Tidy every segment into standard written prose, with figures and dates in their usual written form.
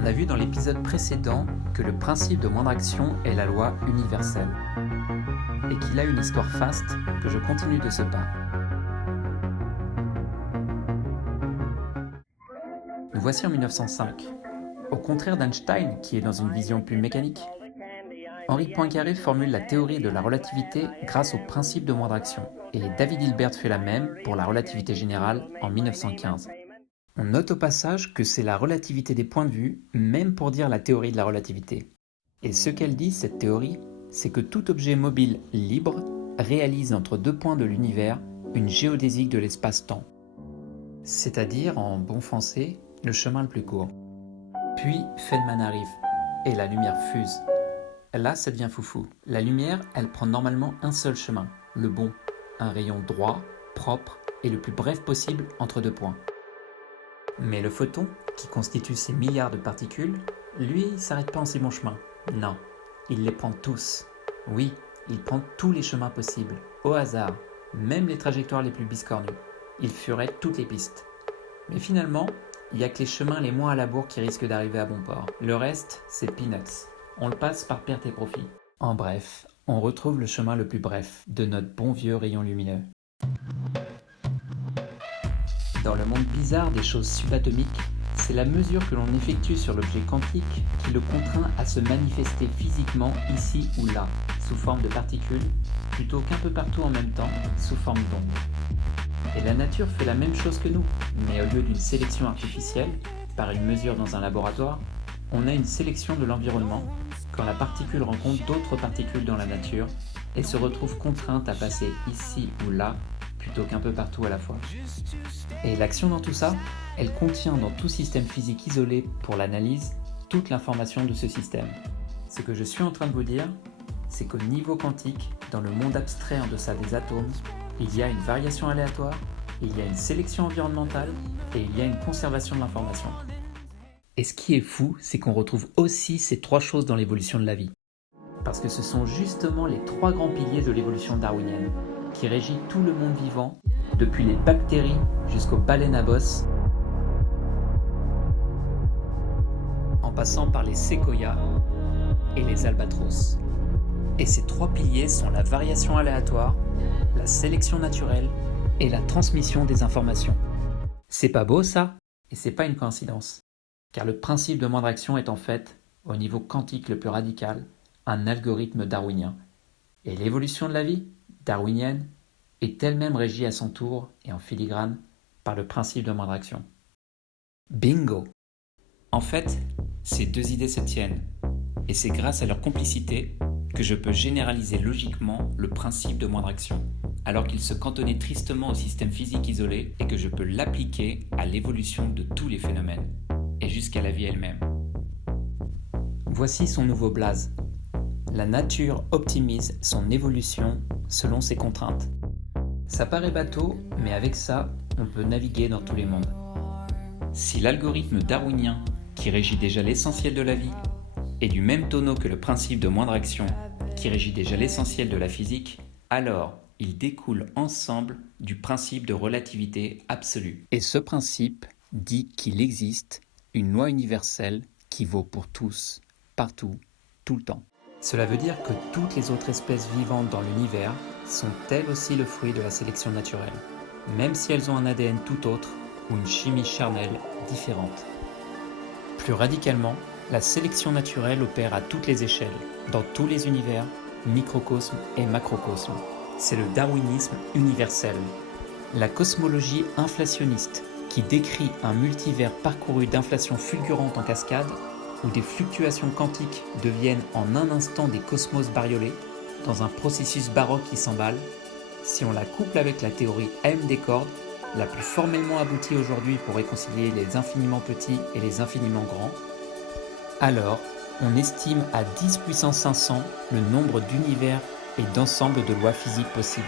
On a vu dans l'épisode précédent que le principe de moindre action est la loi universelle et qu'il a une histoire faste que je continue de ce pas. Nous voici en 1905. Au contraire d'Einstein, qui est dans une vision plus mécanique, Henri Poincaré formule la théorie de la relativité grâce au principe de moindre action, et David Hilbert fait la même pour la relativité générale en 1915. On note au passage que c'est la relativité des points de vue, même pour dire la théorie de la relativité. Et ce qu'elle dit, cette théorie, c'est que tout objet mobile libre réalise entre deux points de l'univers une géodésique de l'espace-temps. C'est-à-dire, en bon français, le chemin le plus court. Puis Feynman arrive, et la lumière fuse. Là, ça devient foufou. La lumière, elle prend normalement un seul chemin, le bon, un rayon droit, propre et le plus bref possible entre deux points. Mais le photon, qui constitue ces milliards de particules, lui, il s'arrête pas en si bon chemin. Non, il les prend tous. Oui, il prend tous les chemins possibles, au hasard, même les trajectoires les plus biscornues. Il furait toutes les pistes. Mais finalement, il n'y a que les chemins les moins à la bourre qui risquent d'arriver à bon port. Le reste, c'est peanuts. On le passe par perte et profit. En bref, on retrouve le chemin le plus bref de notre bon vieux rayon lumineux. Dans le monde bizarre des choses subatomiques, c'est la mesure que l'on effectue sur l'objet quantique qui le contraint à se manifester physiquement ici ou là, sous forme de particules, plutôt qu'un peu partout en même temps, sous forme d'ondes. Et la nature fait la même chose que nous, mais au lieu d'une sélection artificielle, par une mesure dans un laboratoire, on a une sélection de l'environnement quand la particule rencontre d'autres particules dans la nature et se retrouve contrainte à passer ici ou là plutôt qu'un peu partout à la fois. Et l'action dans tout ça, elle contient dans tout système physique isolé pour l'analyse toute l'information de ce système. Ce que je suis en train de vous dire, c'est qu'au niveau quantique, dans le monde abstrait en deçà des atomes, il y a une variation aléatoire, il y a une sélection environnementale et il y a une conservation de l'information. Et ce qui est fou, c'est qu'on retrouve aussi ces trois choses dans l'évolution de la vie. Parce que ce sont justement les trois grands piliers de l'évolution darwinienne, qui régit tout le monde vivant, depuis les bactéries jusqu'aux baleines à bosse, en passant par les séquoias et les albatros. Et ces trois piliers sont la variation aléatoire, la sélection naturelle et la transmission des informations. C'est pas beau ça? Et c'est pas une coïncidence. Car le principe de moindre action est en fait, au niveau quantique le plus radical, un algorithme darwinien. Et l'évolution de la vie, darwinienne, est elle-même régie à son tour et en filigrane par le principe de moindre action. Bingo! En fait, ces deux idées se tiennent, et c'est grâce à leur complicité que je peux généraliser logiquement le principe de moindre action, alors qu'il se cantonnait tristement au système physique isolé et que je peux l'appliquer à l'évolution de tous les phénomènes, et jusqu'à la vie elle-même. Voici son nouveau blaze. La nature optimise son évolution selon ses contraintes. Ça paraît bateau, mais avec ça, on peut naviguer dans tous les mondes. Si l'algorithme darwinien, qui régit déjà l'essentiel de la vie, est du même tonneau que le principe de moindre action, qui régit déjà l'essentiel de la physique, alors ils découlent ensemble du principe de relativité absolue. Et ce principe dit qu'il existe une loi universelle qui vaut pour tous, partout, tout le temps. Cela veut dire que toutes les autres espèces vivantes dans l'univers sont elles aussi le fruit de la sélection naturelle, même si elles ont un ADN tout autre ou une chimie charnelle différente. Plus radicalement, la sélection naturelle opère à toutes les échelles, dans tous les univers, microcosme et macrocosme. C'est le darwinisme universel. La cosmologie inflationniste, qui décrit un multivers parcouru d'inflations fulgurantes en cascade, où des fluctuations quantiques deviennent en un instant des cosmos bariolés, dans un processus baroque qui s'emballe, si on la couple avec la théorie M des cordes, la plus formellement aboutie aujourd'hui pour réconcilier les infiniment petits et les infiniment grands, alors on estime à 10 puissance 500 le nombre d'univers et d'ensembles de lois physiques possibles.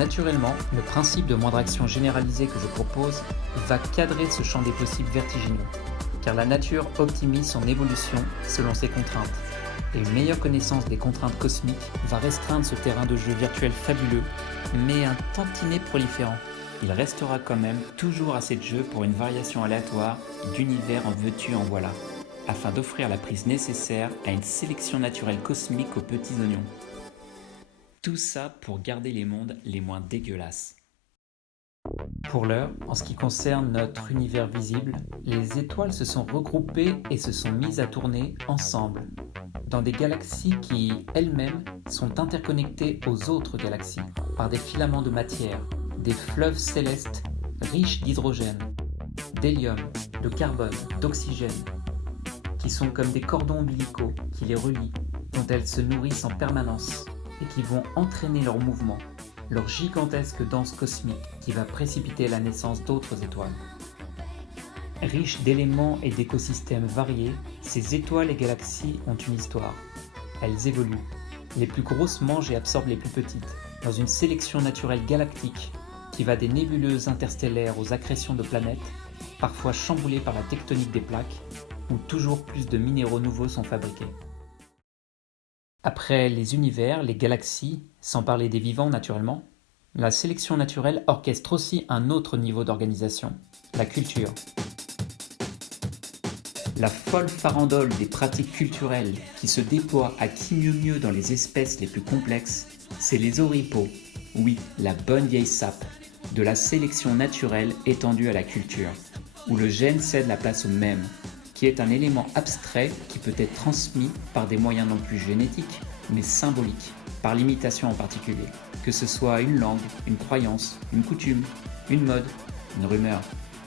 Naturellement, le principe de moindre action généralisée que je propose va cadrer ce champ des possibles vertigineux, car la nature optimise son évolution selon ses contraintes, et une meilleure connaissance des contraintes cosmiques va restreindre ce terrain de jeu virtuel fabuleux, mais un tantinet proliférant. Il restera quand même toujours assez de jeu pour une variation aléatoire d'univers en veux-tu en voilà, afin d'offrir la prise nécessaire à une sélection naturelle cosmique aux petits oignons. Tout ça pour garder les mondes les moins dégueulasses. Pour l'heure, en ce qui concerne notre univers visible, les étoiles se sont regroupées et se sont mises à tourner ensemble, dans des galaxies qui, elles-mêmes, sont interconnectées aux autres galaxies par des filaments de matière, des fleuves célestes riches d'hydrogène, d'hélium, de carbone, d'oxygène, qui sont comme des cordons ombilicaux qui les relient, dont elles se nourrissent en permanence et qui vont entraîner leur mouvement, leur gigantesque danse cosmique qui va précipiter la naissance d'autres étoiles. Riches d'éléments et d'écosystèmes variés, ces étoiles et galaxies ont une histoire. Elles évoluent. Les plus grosses mangent et absorbent les plus petites, dans une sélection naturelle galactique qui va des nébuleuses interstellaires aux accrétions de planètes, parfois chamboulées par la tectonique des plaques, où toujours plus de minéraux nouveaux sont fabriqués. Après les univers, les galaxies, sans parler des vivants naturellement, la sélection naturelle orchestre aussi un autre niveau d'organisation, la culture. La folle farandole des pratiques culturelles qui se déploient à qui mieux dans les espèces les plus complexes, c'est les oripeaux, oui, la bonne vieille sape, de la sélection naturelle étendue à la culture, où le gène cède la place au mème, qui est un élément abstrait qui peut être transmis par des moyens non plus génétiques, mais symboliques, par l'imitation en particulier, que ce soit une langue, une croyance, une coutume, une mode, une rumeur,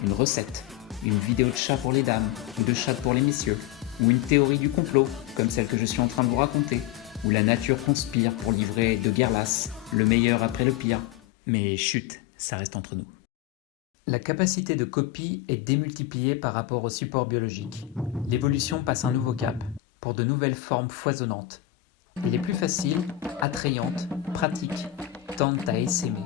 une recette, une vidéo de chat pour les dames ou de chat pour les messieurs, ou une théorie du complot, comme celle que je suis en train de vous raconter, où la nature conspire pour livrer de guerre lasse, le meilleur après le pire. Mais chut, ça reste entre nous. La capacité de copie est démultipliée par rapport au support biologique. L'évolution passe un nouveau cap, pour de nouvelles formes foisonnantes. Et les plus faciles, attrayantes, pratiques, tendent à essaimer.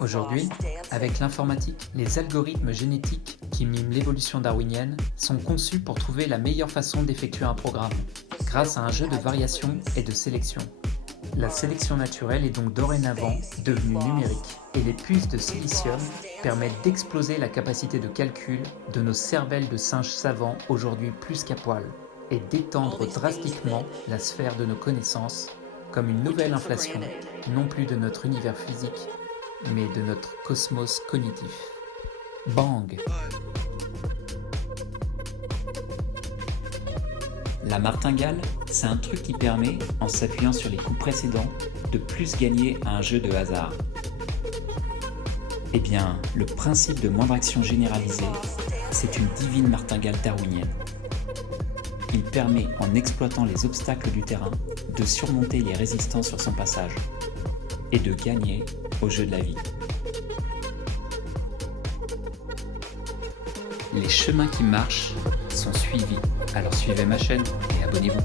Aujourd'hui, avec l'informatique, les algorithmes génétiques qui miment l'évolution darwinienne sont conçus pour trouver la meilleure façon d'effectuer un programme, grâce à un jeu de variation et de sélection. La sélection naturelle est donc dorénavant devenue numérique, et les puces de silicium permettent d'exploser la capacité de calcul de nos cervelles de singes savants aujourd'hui plus qu'à poil, et d'étendre drastiquement la sphère de nos connaissances comme une nouvelle inflation, non plus de notre univers physique, mais de notre cosmos cognitif. Bang! La martingale, c'est un truc qui permet, en s'appuyant sur les coups précédents, de plus gagner à un jeu de hasard. Eh bien, le principe de moindre action généralisée, c'est une divine martingale darwinienne. Il permet, en exploitant les obstacles du terrain, de surmonter les résistances sur son passage et de gagner au jeu de la vie. Les chemins qui marchent sont suivis, alors suivez ma chaîne et abonnez-vous.